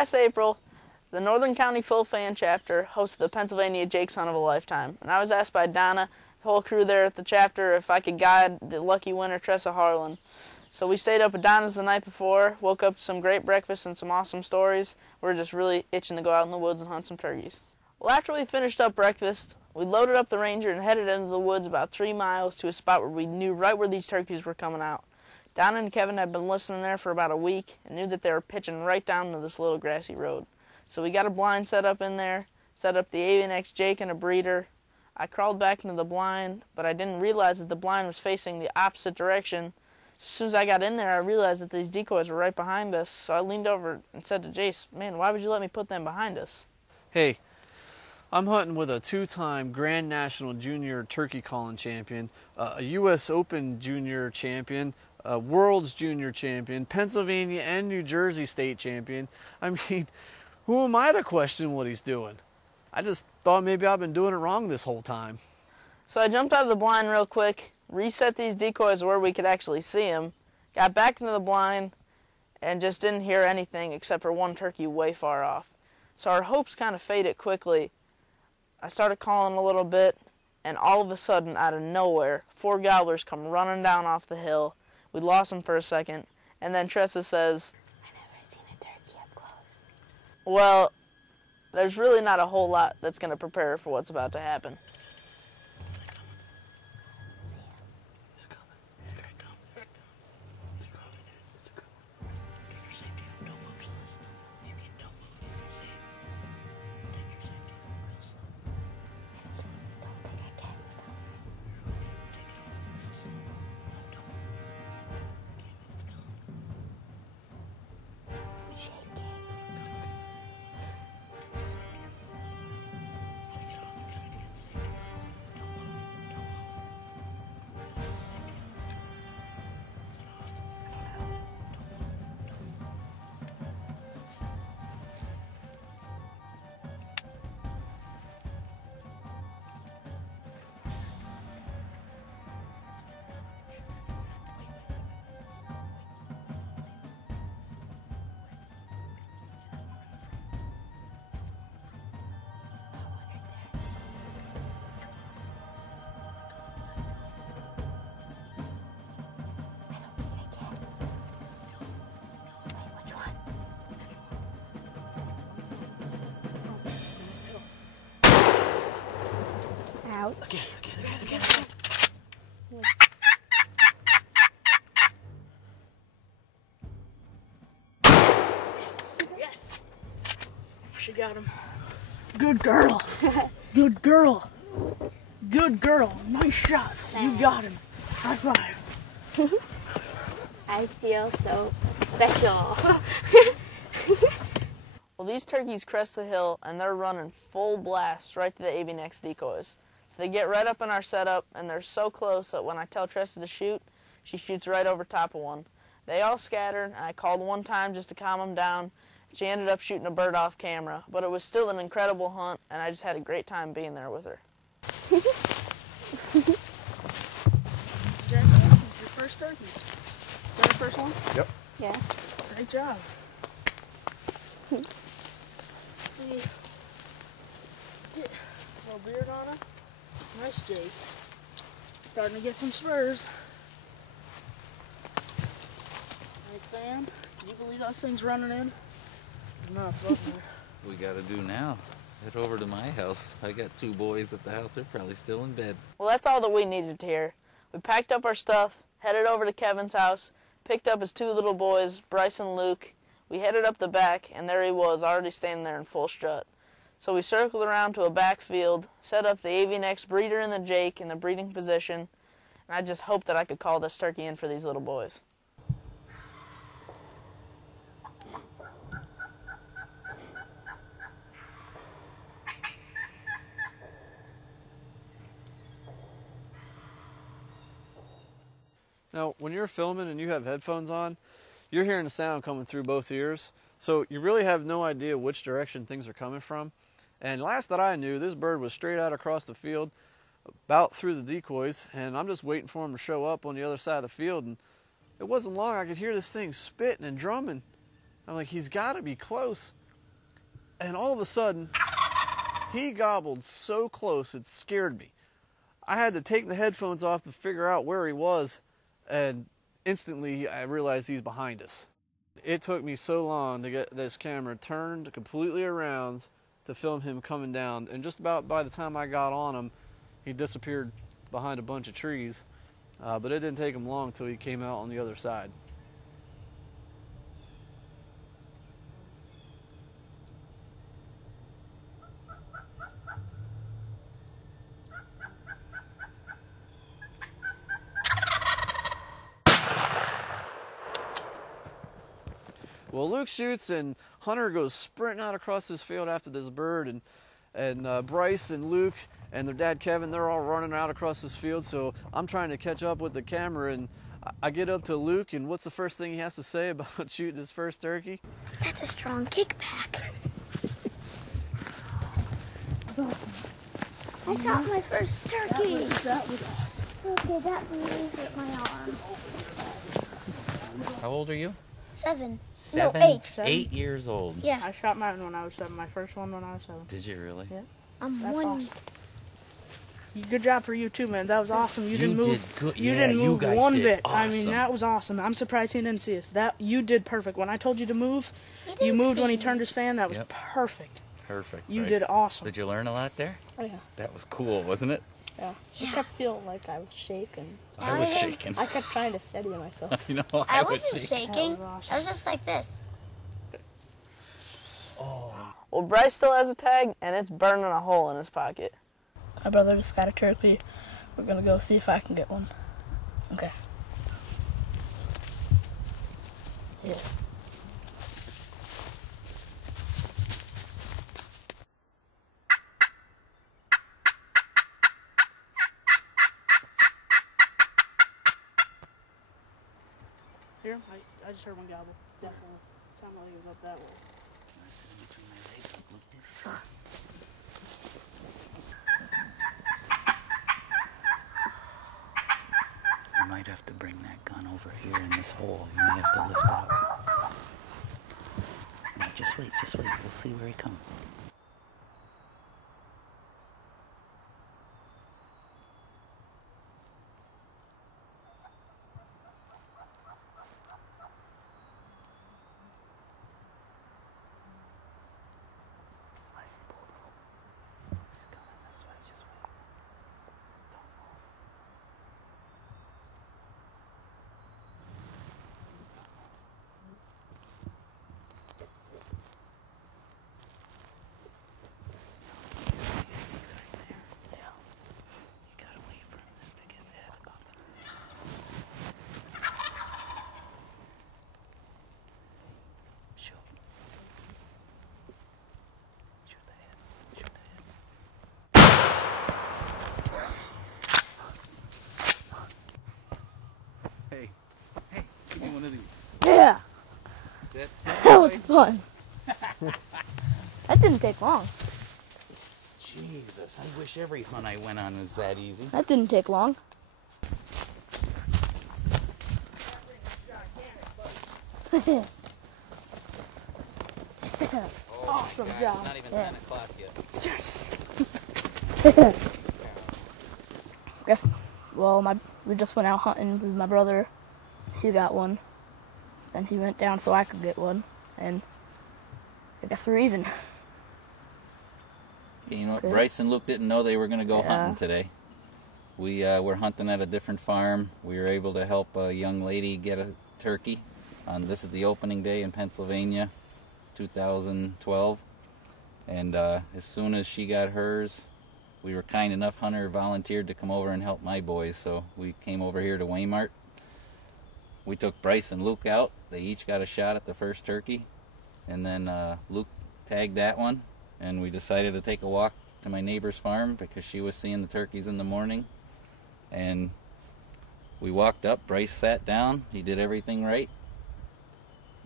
last April, the Northern County Full Fan Chapter hosted the Pennsylvania Jakes Hunt of a Lifetime, and I was asked by Donna, the whole crew there at the chapter, if I could guide the lucky winner, Tressa Harlan. So we stayed up at Donna's the night before, woke up to some great breakfast and some awesome stories. We were just really itching to go out in the woods and hunt some turkeys. Well, after we finished up breakfast, we loaded up the Ranger and headed into the woods about 3 miles to a spot where we knew right where these turkeys were coming out. Donna and Kevin had been listening there for about a week and knew that they were pitching right down to this little grassy road. So we got a blind set up in there, set up the AVNX Jake and a breeder. I crawled back into the blind, but I didn't realize that the blind was facing the opposite direction. As soon as I got in there, I realized that these decoys were right behind us, so I leaned over and said to Jace, "Man, why would you let me put them behind us?" Hey, I'm hunting with a 2-time Grand National Junior Turkey Calling Champion, a U.S. Open Junior Champion, a World's Junior Champion, Pennsylvania and New Jersey State Champion. I mean, who am I to question what he's doing? I just thought maybe I've been doing it wrong this whole time. So I jumped out of the blind real quick, reset these decoys where we could actually see them, got back into the blind, and just didn't hear anything except for one turkey way far off. So our hopes kind of faded quickly. I started calling a little bit, and all of a sudden, out of nowhere, 4 gobblers come running down off the hill. We lost them for a second, and then Tressa says, "I never seen a turkey up close." Well, there's really not a whole lot that's going to prepare for what's about to happen. Again. Yes. She got him. Good girl. Good girl. Good girl. Nice shot. You got him. High five. I feel so special. Well, these turkeys crest the hill, and they're running full blast right to the AVNX decoys. So they get right up in our setup, and they're so close that when I tell Tressa to shoot, she shoots right over top of one. They all scattered, and I called one time just to calm them down. She ended up shooting a bird off camera, but it was still an incredible hunt, and I just had a great time being there with her. Congratulations, your first turkey. Is that your first one? Yep. Yeah. Great job. See, get a little beard on her. Nice, Jake. Starting to get some spurs. Nice fan. Can you believe those things running in? No, We gotta do now. Head over to my house. I got 2 boys at the house. They're probably still in bed. Well, that's all that we needed to hear. We packed up our stuff, headed over to Kevin's house, picked up his 2 little boys, Bryce and Luke. We headed up the back, and there he was, already standing there in full strut. So we circled around to a back field, set up the AVNX breeder and the Jake in the breeding position, and I just hoped that I could call this turkey in for these little boys. Now, when you're filming and you have headphones on, you're hearing the sound coming through both ears, so you really have no idea which direction things are coming from. And last that I knew, this bird was straight out across the field, about through the decoys, and I'm just waiting for him to show up on the other side of the field, and it wasn't long I could hear this thing spitting and drumming. I'm like, he's got to be close. and all of a sudden, he gobbled so close it scared me. I had to take the headphones off to figure out where he was, and instantly I realized he's behind us. It took me so long to get this camera turned completely around to film him coming down, and just about by the time I got on him, he disappeared behind a bunch of trees, but it didn't take him long till he came out on the other side. Well, Luke shoots and Hunter goes sprinting out across this field after this bird, and Bryce and Luke and their dad Kevin, they're all running out across this field, so I'm trying to catch up with the camera, and I get up to Luke, and what's the first thing he has to say about shooting his first turkey? That's a strong kickback. I shot my first turkey. That was awesome. Okay, that really hit my arm. How old are you? 7. 7? No, 8. 8 years old. Yeah. I shot mine when I was 7. My first one when I was 7. Did you really? Yeah. I'm That's 1. awesome. Good job for you too, man. That was awesome. You didn't move. did good. You Yeah, didn't you move guys one did bit. I mean, awesome. that was awesome. I'm surprised he didn't see us. That you did perfect. When I told you to move, He you didn't moved see when he me. turned his fan. That was Yep. perfect. Perfect. You Bryce. did awesome. Did you learn a lot there? Oh, yeah. That was cool, wasn't it? Yeah. Yeah. I kept feeling like I was shaking. I was shaking. I kept trying to steady myself. You know, I was wasn't shaking. That was awesome. I was just like this. Well, Bryce still has a tag, and it's burning a hole in his pocket. My brother just got a turkey. We're gonna go see if I can get one. Okay. Yeah. Here, I just heard one gobble. Definitely. Sounded like it was up that way. You might have to bring that gun over here in this hole. You may have to lift it up. No, just wait, just wait. We'll see where he comes. He's coming this way, just wait. Don't move. He's right there. Yeah. You gotta wait for him to stick his head up. Shoot. Shoot the head. Shoot the head. Hey, give me one of these. Yeah. That That was fun. That didn't take long. Jesus, I wish every hunt I went on was that easy. That didn't take long. Awesome job. It's not even Yeah. 10 o'clock yet. Guess. Well, we just went out hunting with my brother. He got one. Then he went down so I could get one, and I guess we're even. You know what? Okay. Bryce and Luke didn't know they were going to go Yeah. hunting today. We were hunting at a different farm. We were able to help a young lady get a turkey. This is the opening day in Pennsylvania, 2012. And as soon as she got hers, we were kind enough. Hunter volunteered to come over and help my boys, so we came over here to Waymart. We took Bryce and Luke out. They each got a shot at the first turkey. And then Luke tagged that one. And we decided to take a walk to my neighbor's farm because she was seeing the turkeys in the morning. And we walked up. Bryce sat down. He did everything right.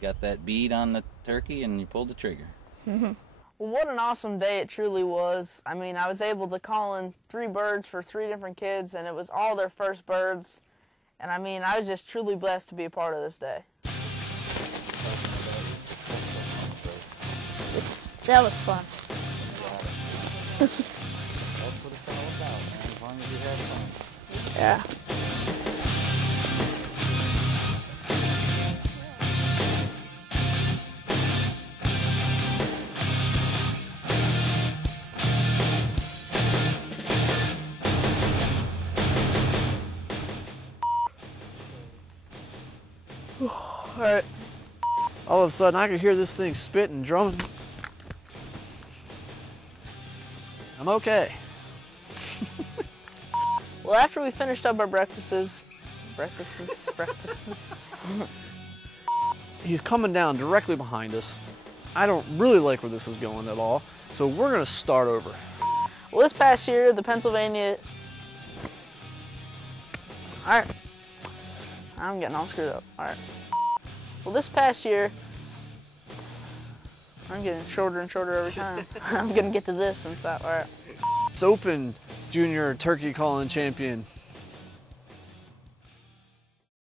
Got that bead on the turkey, and you pulled the trigger. Well, what an awesome day it truly was. I mean, I was able to call in 3 birds for 3 different kids, and it was all their first birds. And I mean, I was just truly blessed to be a part of this day. That was fun. That's what it's all about, man, as long as you have fun. Yeah. Alright. All of a sudden I could hear this thing spitting and drumming. I'm okay. Well, after we finished up our breakfasts, He's coming down directly behind us. I don't really like where this is going at all. So we're gonna start over. well, this past year, the Pennsylvania. Alright. I'm getting all screwed up. Alright. Well, this past year, I'm getting shorter and shorter every time. I'm gonna get to this and stop. Alright. This Open Junior Turkey Calling Champion